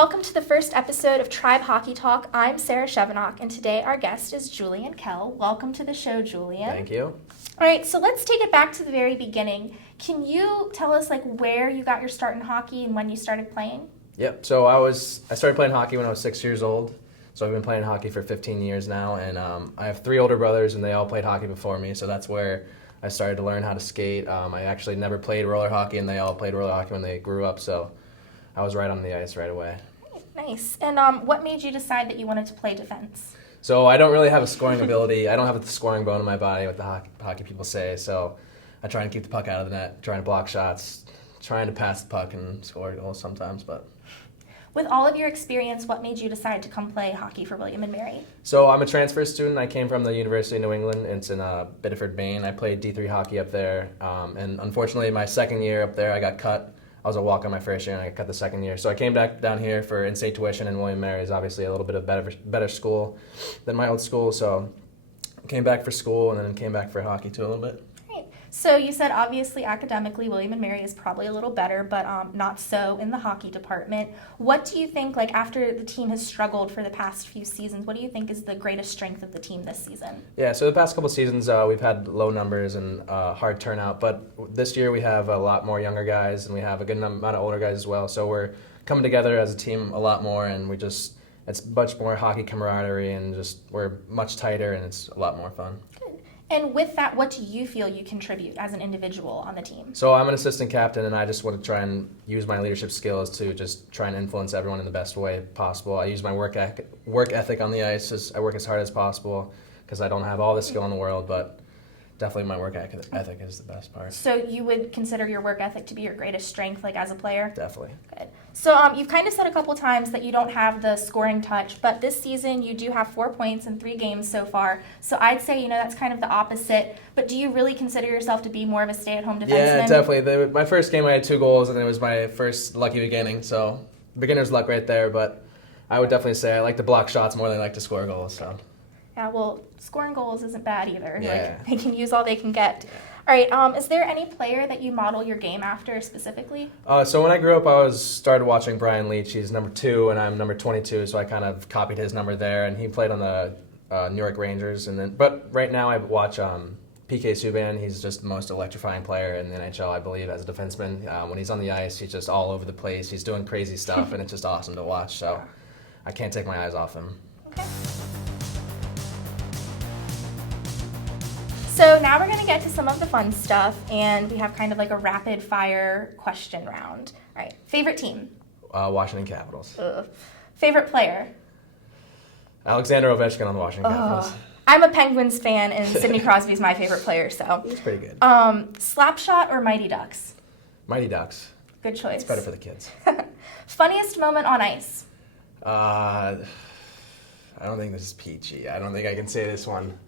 Welcome to the first episode of Tribe Hockey Talk. I'm Sarah Chevenok, and today our guest is Julian Kell. Welcome to the show, Julian. Thank you. All right, so let's take it back to the very beginning. Can you tell us where you got your start in hockey and when you started playing? Yep. So I started playing hockey when I was 6 years old. So I've been playing hockey for 15 years now, and I have 3 older brothers, and they all played hockey before me. So that's where I started to learn how to skate. I actually never played roller hockey, and they all played roller hockey when they grew up. So I was right on the ice right away. Nice. And what made you decide that you wanted to play defense? So I don't really have a scoring ability. I don't have the scoring bone in my body, what the hockey people say. So I try and keep the puck out of the net, trying to block shots, trying to pass the puck and score goals sometimes. But with all of your experience, what made you decide to come play hockey for William & Mary? So I'm a transfer student. I came from the University of New England. It's in Biddeford, Maine. I played D3 hockey up there. And unfortunately, my second year up there, I got cut. I was a walk-on my first year, and I got cut the second year. So I came back down here for in-state tuition, and William & Mary is obviously a little bit of better school than my old school. So I came back for school, and then came back for hockey too a little bit. Great. So you said obviously academically William & Mary is probably a little better, but not so in the hockey department. What do you think, after the team has struggled for the past few seasons, what do you think is the greatest strength of the team this season? Yeah, so the past couple seasons we've had low numbers and hard turnout, but this year we have a lot more younger guys, and we have a good amount of older guys as well. So we're coming together as a team a lot more, and it's much more hockey camaraderie, and we're much tighter, and it's a lot more fun. And with that, what do you feel you contribute as an individual on the team? So I'm an assistant captain, and I just want to try and use my leadership skills to just try and influence everyone in the best way possible. I use my work ethic on the ice. I work as hard as possible because I don't have all the skill in the world, but definitely my work ethic is the best part. So you would consider your work ethic to be your greatest strength, as a player? Definitely. Good. So you've kind of said a couple times that you don't have the scoring touch, but this season you do have 4 points in 3 games so far. So I'd say, that's kind of the opposite. But do you really consider yourself to be more of a stay-at-home defenseman? Yeah, definitely. My first game I had 2 goals, and it was my first lucky beginning. So beginner's luck right there, but I would definitely say I like to block shots more than I like to score goals. So. Yeah, well, scoring goals isn't bad either. Yeah. They can use all they can get. All right, is there any player that you model your game after specifically? So when I grew up, I started watching Brian Leach. He's number 2, and I'm number 22, so I kind of copied his number there, and he played on the New York Rangers. But right now I watch PK Subban. He's just the most electrifying player in the NHL, I believe, as a defenseman. When he's on the ice, he's just all over the place. He's doing crazy stuff, and it's just awesome to watch. So I can't take my eyes off him. Okay. So now we're going to get to some of the fun stuff, and we have kind of a rapid-fire question round. All right, favorite team? Washington Capitals. Favorite player? Alexander Ovechkin on the Washington Capitals. I'm a Penguins fan, and Sidney Crosby's my favorite player, so. He's pretty good. Slapshot or Mighty Ducks? Mighty Ducks. Good choice. It's better for the kids. Funniest moment on ice? I don't think this is peachy. I don't think I can say this one.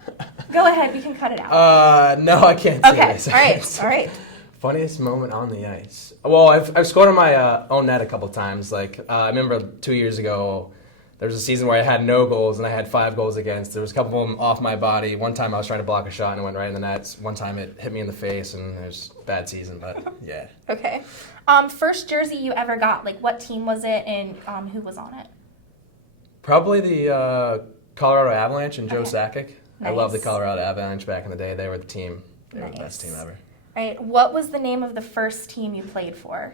Go ahead, you can cut it out. No, I can't say this. Okay, all right. Funniest moment on the ice. Well, I've scored on my own net a couple times. I remember 2 years ago, there was a season where I had no goals and I had 5 goals against. There was a couple of them off my body. One time I was trying to block a shot and it went right in the net. One time it hit me in the face, and it was a bad season, but yeah. Okay. First jersey you ever got, what team was it and who was on it? Probably the Colorado Avalanche and Joe Sakic. Nice. I love the Colorado Avalanche back in the day. They were the team. They were Nice. the best team ever. All right. What was the name of the first team you played for?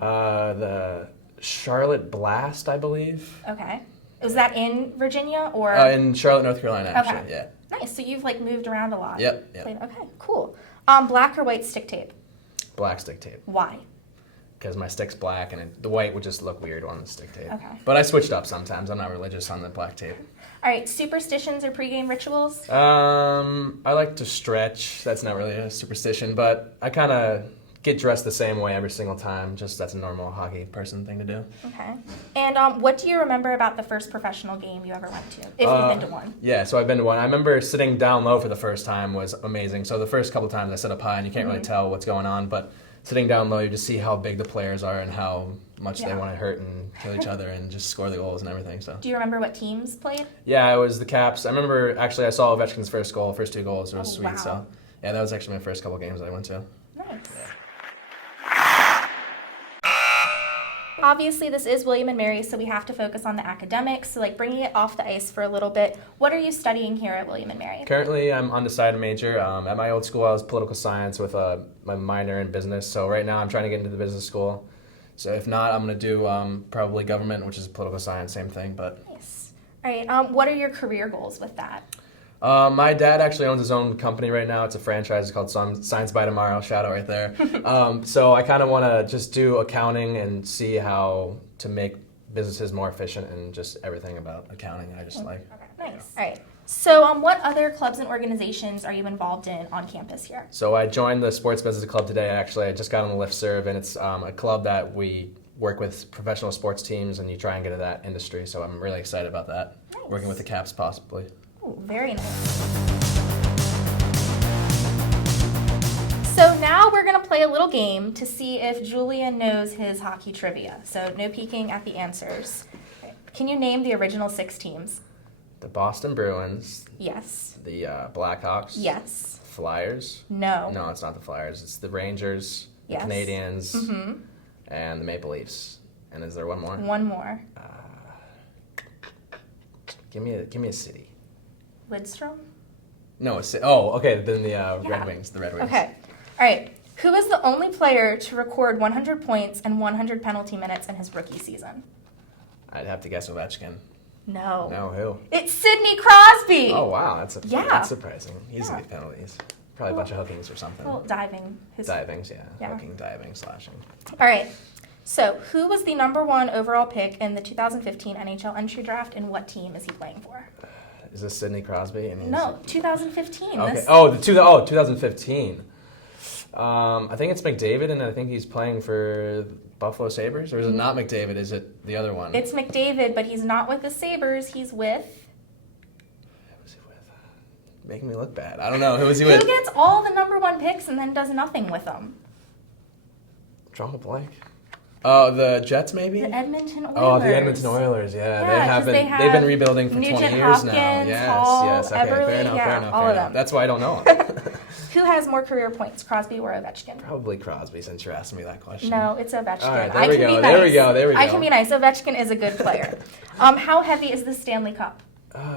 The Charlotte Blast, I believe. Okay. Was that in Virginia or? In Charlotte, North Carolina, actually. Okay. Yeah. Nice. So you've moved around a lot. Yep. Okay. Cool. Black or white stick tape? Black stick tape. Why? Because my stick's black, and the white would just look weird on the stick tape. Okay. But I switched up sometimes. I'm not religious on the black tape. All right. Superstitions or pregame rituals? I like to stretch. That's not really a superstition, but I kind of get dressed the same way every single time. Just that's a normal hockey person thing to do. Okay. And what do you remember about the first professional game you ever went to, if you've been to one? Yeah, so I've been to one. I remember sitting down low for the first time was amazing. So the first couple times I sit up high, and you can't really tell what's going on, but sitting down low, you just see how big the players are and how much they want to hurt and kill each other and just score the goals and everything. So. Do you remember what teams played? Yeah, it was the Caps. I remember, actually, I saw Ovechkin's first 2 goals. It was sweet. Wow. So, yeah, that was actually my first couple games I went to. Nice. Yeah. Obviously, this is William and Mary, so we have to focus on the academics. So, like, bringing it off the ice for a little bit. What are you studying here at William and Mary? Currently, I'm undecided major. At my old school, I was political science with my minor in business. So right now, I'm trying to get into the business school. So if not, I'm going to do probably government, which is political science, same thing. But Nice. All right. What are your career goals with that? my dad actually owns his own company right now. It's a franchise. It's called Science by Tomorrow. Shout out right there. So I kind of want to just do accounting and see how to make businesses more efficient and just everything about accounting. I just like. Okay. Nice. All right. So what other clubs and organizations are you involved in on campus here? So I joined the Sports Business Club today. Actually, I just got on the listserv, and it's a club that we work with professional sports teams, and you try and get into that industry. So I'm really excited about that. Nice. Working with the Caps, possibly. Ooh, very nice. So now we're going to play a little game to see if Julian knows his hockey trivia. So no peeking at the answers. Can you name the original 6 teams? The Boston Bruins. Yes. The Blackhawks. Yes. Flyers. No. No, it's not the Flyers. It's the Rangers, the Yes. Canadians, Mm-hmm. and the Maple Leafs. And is there one more? One more. Give me a city. Lidstrom? No, okay. Then the Red Wings. The Red Wings. Okay. All right. Who is the only player to record 100 points and 100 penalty minutes in his rookie season? I'd have to guess Ovechkin. No. No, who? It's Sidney Crosby. Oh wow, that's surprising. He's Yeah. in the penalties. Probably a bunch of hookings or something. Well, diving. Divings, yeah. Yeah. Hooking, diving, slashing. All right. So, who was the number 1 overall pick in the 2015 NHL entry draft, and what team is he playing for? Is this Sidney Crosby? No, 2015. Okay. This- 2015. I think it's McDavid, and I think he's playing for Buffalo Sabres, or is it not McDavid? Is it the other one? It's McDavid, but he's not with the Sabres. He's with... Who was he with? Making me look bad. I don't know. Who was he Who with? gets all the #1 picks and then does nothing with them? Drawing a blank. Oh, the Jets, maybe? The Edmonton Oilers. Oh, the Edmonton Oilers. Yeah, Yeah, 'cause they they've been have rebuilding for Nugent 20 years now. Hopkins, Yes, Hall, yes. Okay, Eberle, fair enough. yeah, Fair enough. all Fair of enough. them. That's why I don't know him. Who has more career points, Crosby or Ovechkin? Probably Crosby, since you're asking me that question. No, it's Ovechkin. All right, there I we can go, be there nice. we go, there we I go. can be nice. Ovechkin is a good player. How heavy is the Stanley Cup?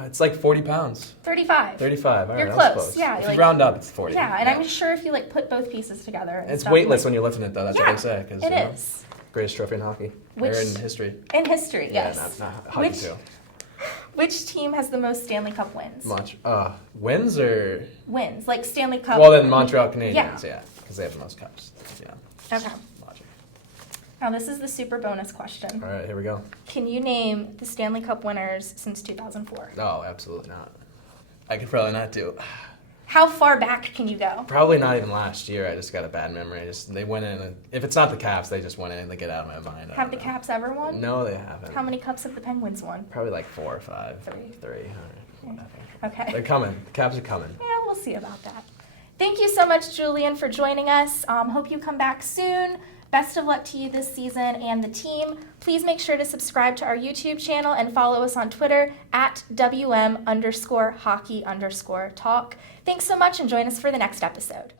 It's like 40 pounds. 35. 35. All right, You're that's close. Yeah, If like- you round up, it's 40. Yeah, and I'm sure if you put both pieces together. And It's stuff, weightless when you're lifting it, though. That's Yeah, what they say. 'Cause, it you know, is. greatest trophy in hockey. Which- Or in history. In history, yes. Yeah, not hockey too. Which team has the most Stanley Cup wins? Wins or... Wins, like Stanley Cup. Well, then Montreal Canadiens, yeah. Because they have the most cups. Yeah. Okay. Logic. Now this is the super bonus question. All right, here we go. Can you name the Stanley Cup winners since 2004? Oh, absolutely not. I could probably not do. How far back can you go? Probably not even last year. I just got a bad memory. They went in. And, if it's not the Caps, they just went in and they get out of my mind. I Have the don't know. Caps ever won? No, they haven't. How many cups have the Penguins won? Probably like 4 or 5. 3. 3. All right. Whatever. Okay. They're coming. The Caps are coming. Yeah, we'll see about that. Thank you so much, Julian, for joining us. Hope you come back soon. Best of luck to you this season and the team. Please make sure to subscribe to our YouTube channel and follow us on Twitter at WM_hockey_talk. Thanks so much and join us for the next episode.